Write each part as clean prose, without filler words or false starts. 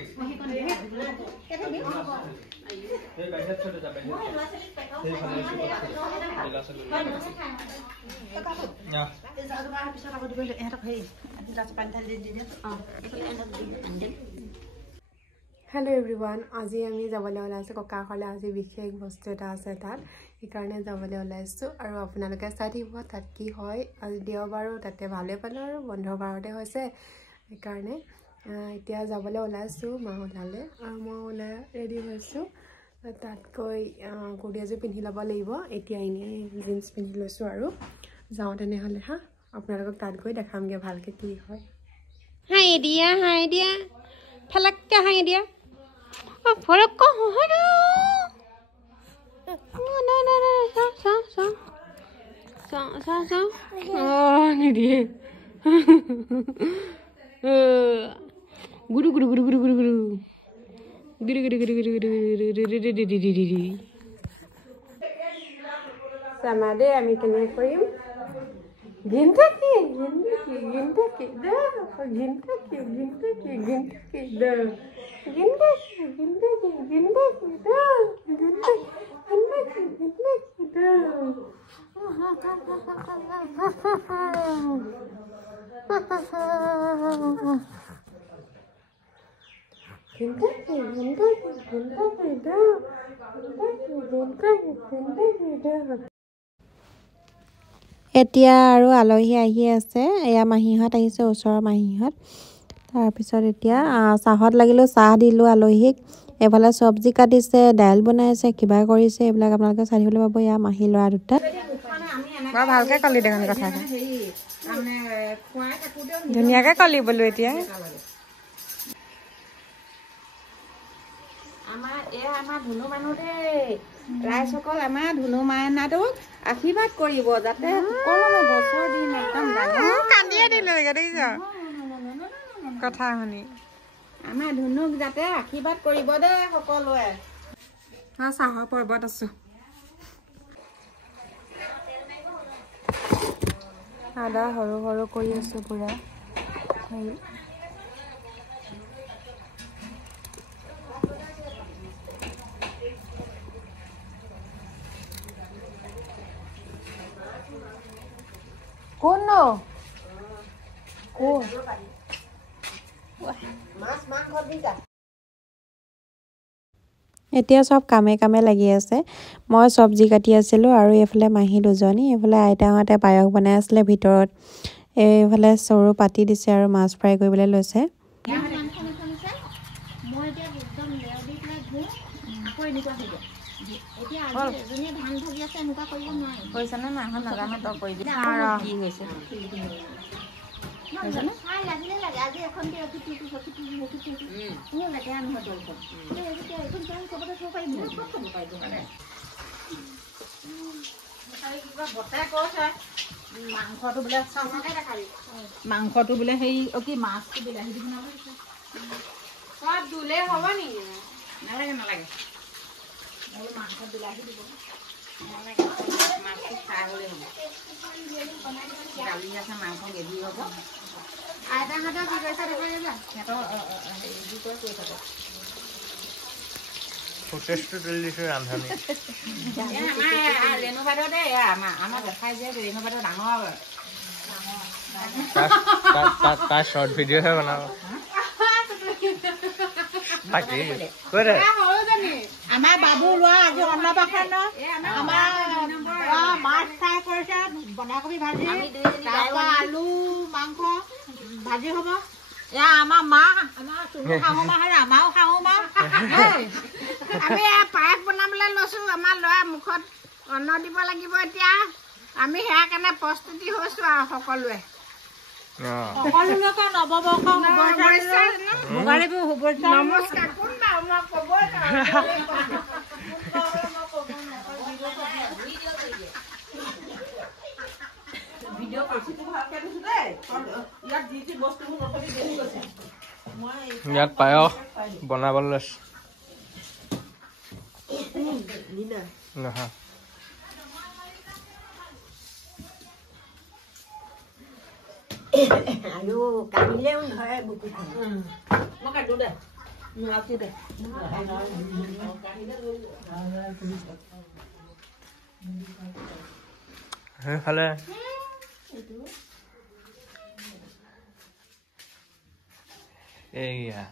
Hello everyone, আজি আমি যাবলৈ ওলাইছো ককাৰ ঘৰলৈ আজি বিশেষ বস্তু এটা আছে তাত সেইকাৰণে যাবলৈ ওলাইছো আৰু আপোনালোকে চাই থাকিব তাত কি হয় আজি দেওবাৰো তাতে ভালে পালো আৰু বন্ধ বাৰতে হৈছে সেইকাৰণে এতিয়া যাবলৈ ওলাইছো মা ওলালে আৰু মই ওলাই ৰেডি হৈছো তাত গৈ কুৰ্তি এযোৰ পিন্ধি ল'ব লাগিব এতিয়া এনেই জিন্স পিন্ধি লৈছো আৰু যাওঁ তেনেহ'লে হা আপোনালোকক তাত গৈ দেখামগে ভালকে কি হয় হাই দিয়া ফলককে হাই দিয়া ফলক হৰো নিদিয়ে গুৰু গুৰু গুৰু গুৰু গুৰু গুৰু গুৰু গুৰু গুৰু গুৰু গুৰু চামাদে আমি কেনে কৰিম গিনটাকি এতিয়া আৰু আলহী আহি আছে এয়া মাহীহত আহিছে ওচৰৰ মাহীহত তাৰ পিছত এতিয়া চাহত লাগিলো চাহ দিলো আলহীক এফালে সবজি কাটিছে দাইল বনাইছে কিবা কৰিছে এইবিলাক আপোনালোকে চাই থাকিবলৈ পাব এয়া মাহী ল'ৰা দুটা বৰ ভালকে কলি দেখোন কথা ধুনীয়াকে কলি বোলো এতিয়া আমাৰ ধুনু মানুহ দেই ৰাইজসকল আমাৰ ধুনু মাইনাটোক আশীৰ্বাদ কৰিব যাতে সকলো বছৰ দিন একদম কান্দিয়ে দিলো দেখিছ কথা শুনি আমাৰ ধুনুক যাতে আশীৰ্বাদ কৰিব দেই সকলোৱে চাহৰ পৰ্বত আছো আদা সৰু সৰু কৰি আছো পুৰা কোন ন কোন এতিয়া সব কামে কামে লাগি আছে মই সবজি কাটি আছিলো আৰু এফালে মাহী দুজনী এফালে আইতাহঁতে পায়স বনাই আছিলে ভিতৰত এইফালে সৰু পাতি দিছে আৰু মাছ ফ্ৰাই কৰিবলৈ লৈছে মাংসটো বোলে সেই কি মাছটো বিলাহী দি বনাব দিছে সব দুলে হ'ব নি নালাগে নালাগে মাংস বিলাহী দিব নালাগে মাছটো ফ্ৰাই হ'লে হ'ব দালি আছে মাংস গ্ৰেভি হ'ব আইতাহঁতৰ কি কৈছে দেখুৱাই দিবা সিহঁতৰ হেৰি কৰি থাকে ফুটেজটো তুলি দিছো ৰান্ধনি আমাৰ ৰেণুবাদৰ দে আমাৰ দেখাই যে ৰেণুবাদৰ ডাঙৰ তাৰ শৰ্ট ভিডিঅ'হে বনাব আমাৰ বাবু লোৱা আজি অন্নপ্ৰাশন আমাৰ মাছ ফ্ৰাই কৰিছে বন্ধাকবি ভাজি তাৰপৰা আলু মাংস ভাজি হ'ব এয়া আমাৰ মা আমাৰ চুনু শাহু মা আৰু আমাৰো শাহু মা আমি পায়স বনাবলৈ লৈছো আমাৰ ল'ৰা মুখত অন্ন দিব লাগিব এতিয়া আমি সেয়া কাৰণে প্ৰস্তুতি হৈছো আৰু সকলোৱে সকলোকে নৱবৰ্ষ ভোগালী বিহু শুভেচ্ছা নমস্কাৰ কোন বা মই ক'বই ভিডিঅ' কৰিছো ভালকে দিছো দেই ইয়াত যি যি বস্তুবোৰ নথবি দেৰি গৈছে ইয়াত পায়স বনাবলৈ লৈছো নহয় আৰু কাটিলেও ধৰে বুকুখন মই কাটো দে সেইফালে এইয়া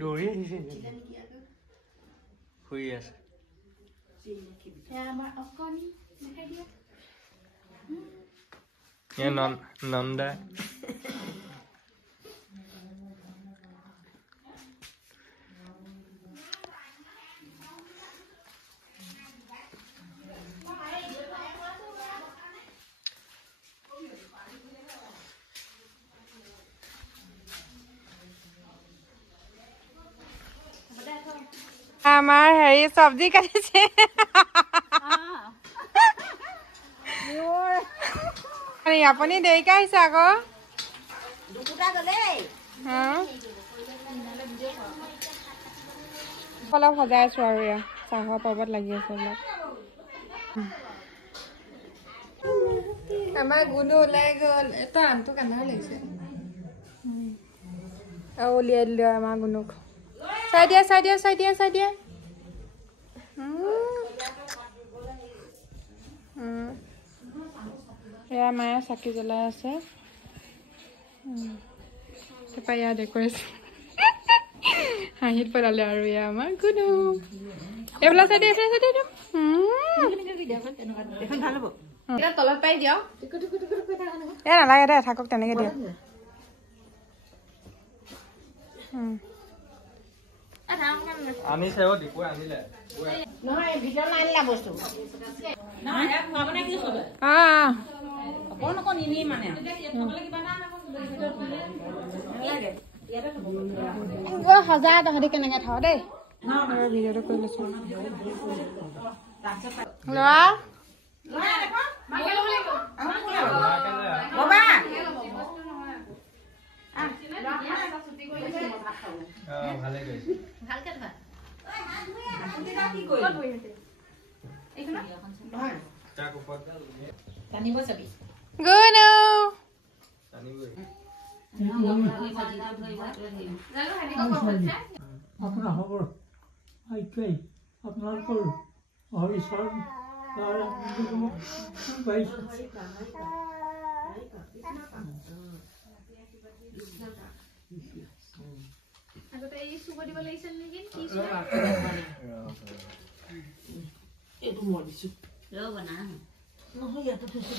দৌৰি আহিছে শুই আছে নন্দা আমাৰ হেৰি চব্জি কাটিছে আপুনি দেৰিকে আহিছে আকৌ অলপ সজাই আছো আৰু এয়া চাহৰ পৰ্বত লাগি আছে অলপ আমাৰ গুণু ওলাই গ'ল এটা আনটো কান্দাৰ লাগিছে আৰু উলিয়াই দিলো আমাৰ গুণুক চাই দিয়া চাই দিয়া চাই দিয়া চাই দিয়া এয়া মায়ে চাকি জ্বলাই আছে তাৰপৰা এয়া ডেকৰেশ্যন হাঁহিত পেলালে আৰু এয়া আমাৰ গুণু এইবিলাক চাই দিয়া চাই দিয়া তলত পাই দিয়ক এ নালাগে দে থাকক তেনেকে দিয়ক আনিছে দীপুৱে আনিলে নহয় ভিতৰত আনিলা বস্তু সজা তহঁতি কেনেকে থাও দেই ভিডিঅ'টো কৰি লৈছো ল'ৰা ভালে গৈছে আপোনালোকৰ আইকাই আপোনালোকৰ ঈশ্বৰ এইটো মই দিছো নহয় ইয়াতে থৈছো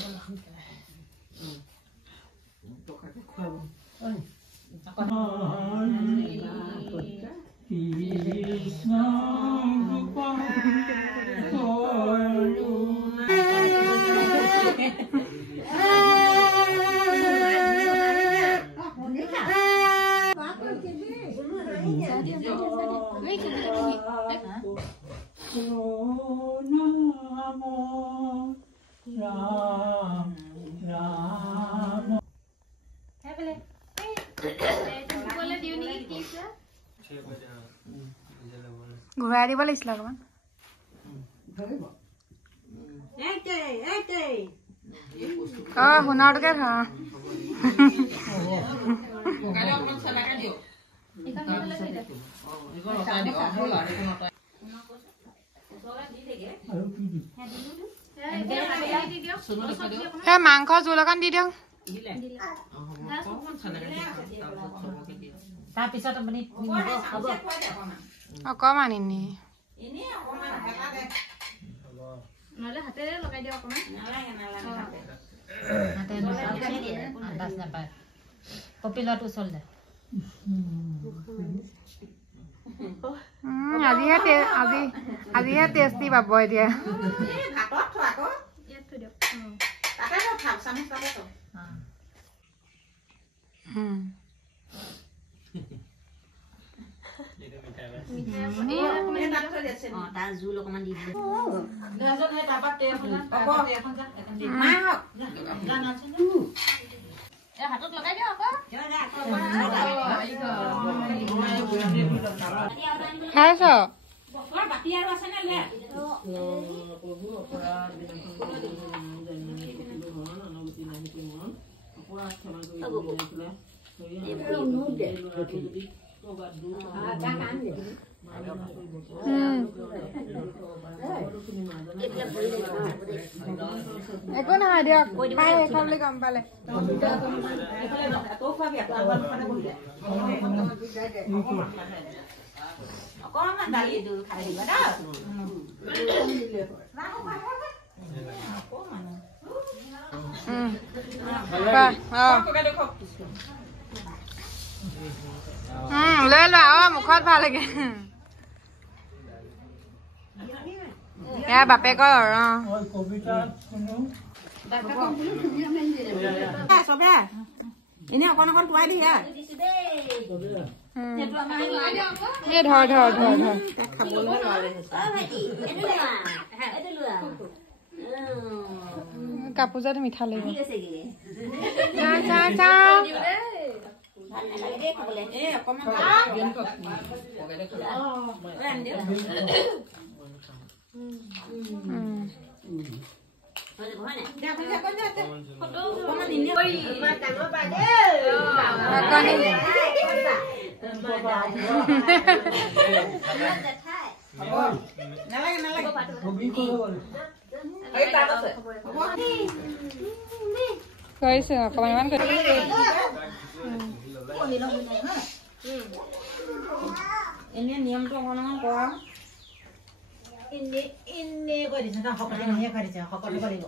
টকাকে খুৱাব কৃষ্ণ ঘূৰাই দিব লাগিছিল অকমান সোণৰটোকে ধৰা মাংস জোল অকণ দি দিয়ক তাৰপিছত আপুনি অকমান এনে নহলে হাতেৰে লগাই দিও অকমান আন্দাজ নাপায় কপিলটো চল দে আজিহে টেষ্টি পাব এতিয়া তাৰ জোল অকমান দি দিলে হাতত লগাই দিও আকৌ খাইছ বাতি আৰু আছে নে লে একো নহয় দিয়ক খাই খাবলৈ গম পালে অকণমান দালি দূৰ খাই দিবা লৈ লোৱা মুখত ভাল লাগে এয়া বাপেকৰ চবে এনে অকণ অকণ খুৱাই দিয়া ধৰ কাপোৰত মিঠা লাগিব কৈছো অকণমান এনে নিয়মটো অকণমান কৰা এনে কৈ দিছে ন সকলোৱে নিয়ে কৈ দিছে সকলো কৰিব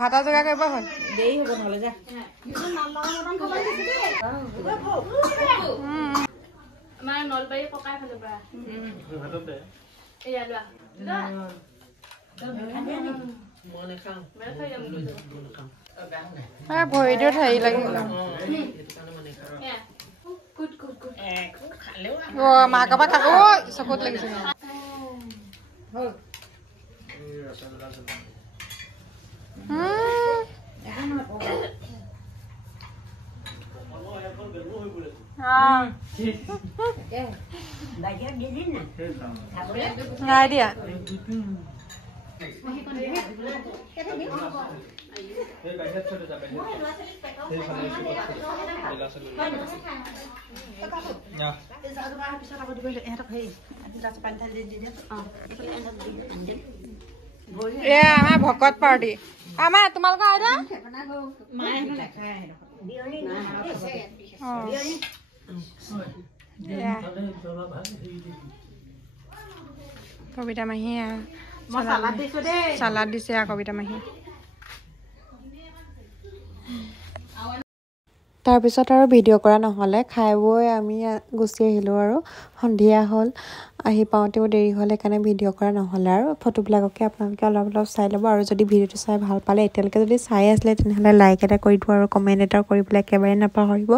ভাতা যোগাৰ কৰিব হ'ল দেৰি হ'ব নহ'লে যা আমাৰ নলবাৰী ককাই ফালৰ পৰা এয়া লোৱা ভৰিটোত হেৰি লাগি মাকৰ পৰা খাব চকুত লাগিছে নাই দিয়া আমাৰ ভকত পাৰ্টি আমাৰ তোমালোকৰ আইতা কবিতা মাহী চালাড দিছে কবিতা মাহী তাৰপিছত আৰু ভিডিঅ' কৰা নহ'লে খাই বৈ আমি গুচি আহিলোঁ আৰু সন্ধিয়া হ'ল আহি পাওঁতেও দেৰি হ'ল সেইকাৰণে ভিডিঅ' কৰা নহ'লে আৰু ফটোবিলাককে আপোনালোকে অলপ অলপ চাই ল'ব আৰু যদি ভিডিঅ'টো চাই ভাল পালে এতিয়ালৈকে যদি চাই আছিলে তেনেহ'লে লাইক এটা কৰি দিব আৰু কমেণ্ট এটা কৰিবলৈ একেবাৰে নাপাহৰিব